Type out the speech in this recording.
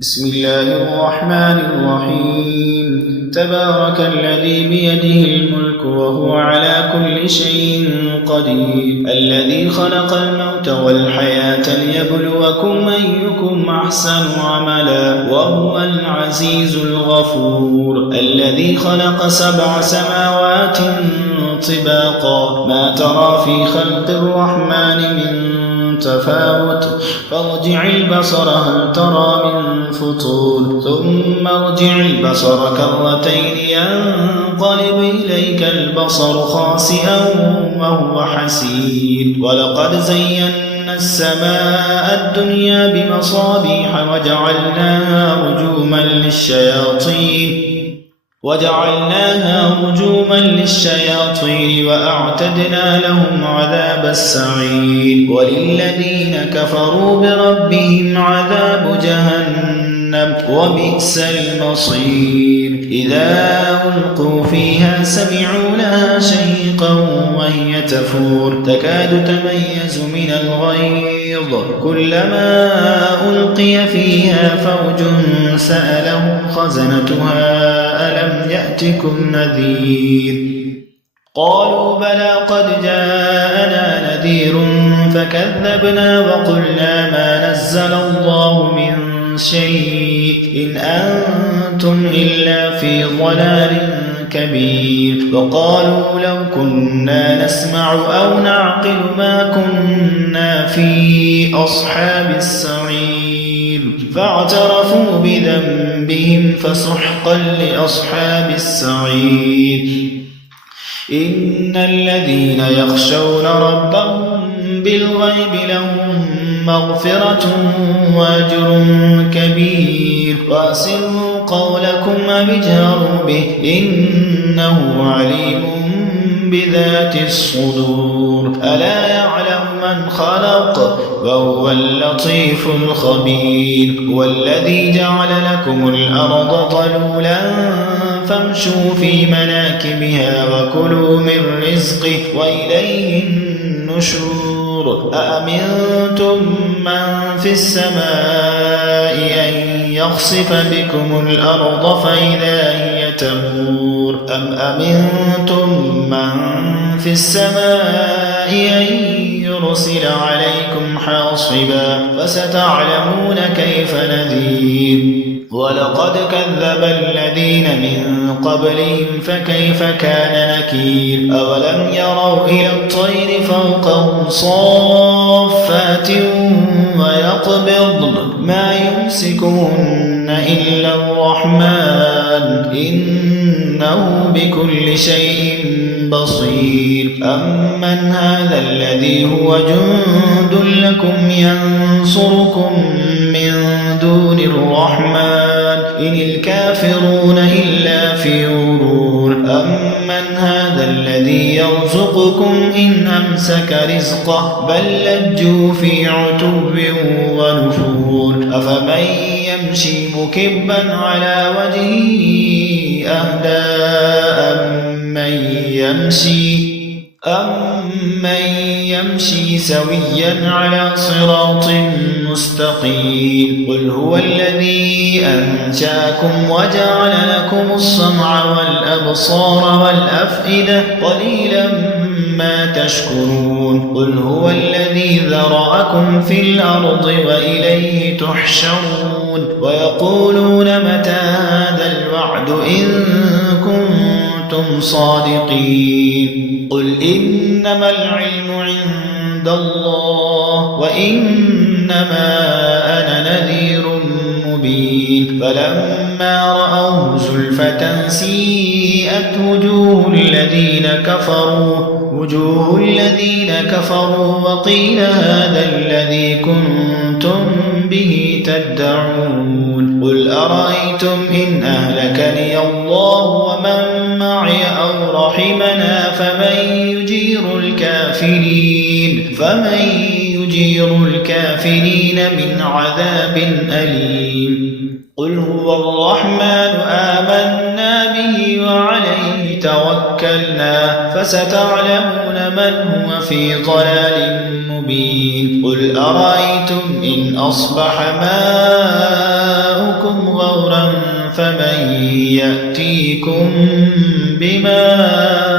بسم الله الرحمن الرحيم تبارك الذي بيده الملك وهو على كل شيء قدير الذي خلق الموت والحياة ليبلوكم أيكم أحسن عملا وهو العزيز الغفور الذي خلق 7 سماوات طباقا ما ترى في خلق الرحمن من تفاوت فارجع البصر هل ترى من فطور ثم ارجع البصر كرتين ينقلب إليك البصر خاسئا وهو حسير ولقد زينا السماء الدنيا بمصابيح وجعلناها رجوما للشياطين وأعتدنا لهم عذاب السعير وللذين كفروا بربهم عذاب جهنم وبئس المصير إذا ألقوا فيها سمعوا لها شهيقا وهي تفور تكاد تميز من الغيظ كلما ألقي فيها فوج سألهم خزنتها ألم يأتكم نذير قالوا بلى قد جاءنا نذير فكذبنا وقلنا ما نزل الله من شيء إن أنتم إلا في ضلال كبير وقالوا لو كنا نسمع أو نعقل ما كنا في أصحاب السعير فاعترفوا بذنبهم فسحقا لأصحاب السعير إن الذين يخشون ربهم بالغيب لهم مغفرة وأجر كبير وأسروا قولكم أو اجهروا به إنه عليم بذات الصدور ألا يعلم من خلق وهو اللطيف الخبير والذي جعل لكم الأرض ظلولا فامشوا في مناكبها وكلوا من رزقه وإليه النشور أأمنتم من في السماء أن يخسف بكم الأرض فإذا هي تمور أم أمنتم من في السماء أن يرسل عليكم حاصبا فستعلمون كيف نذير ولقد كذب الذين من قبلهم فكيف كان نكير أولم يروا إلى الطير فوقهم صافات ويقبضن ما يمسكهن إلا الرحمن إنه بكل شيء بصير أمن هذا الذي هو جند لكم ينصركم من دون الرحمن إن الكافرون إلا في غرور أمن هذا الذي يرزقكم إن أمسك رزقه بل لجوا في عتب ونفور أفمن يمشي مكبا على وجهه أهدى أمن يمشي سويا على صراط مستقيم قل هو الذي أنشأكم وجعل لكم السمع والأبصار والأفئدة قليلا ما تشكرون قل هو الذي ذرأكم في الأرض وإليه تحشرون ويقولون متى هذا الوعد إن كنتم صادقين قل إنما العلم عند الله وإنما أنا نذير مبين فلما رأوه زلفة سيئت وجوه الذين كفروا وقيل هذا الذي كنتم به تدعون قل أرأيتم إن أهلكني الله ومن معي أو رحمنا فمن يجير الكافرين من عذاب أليم قل هو الرحمن آمنا به وعليه توكلنا فستعلمون من هو في ضلال مبين قل أرأيتم إن أصبح ماؤكم فمن يأتيكم بماء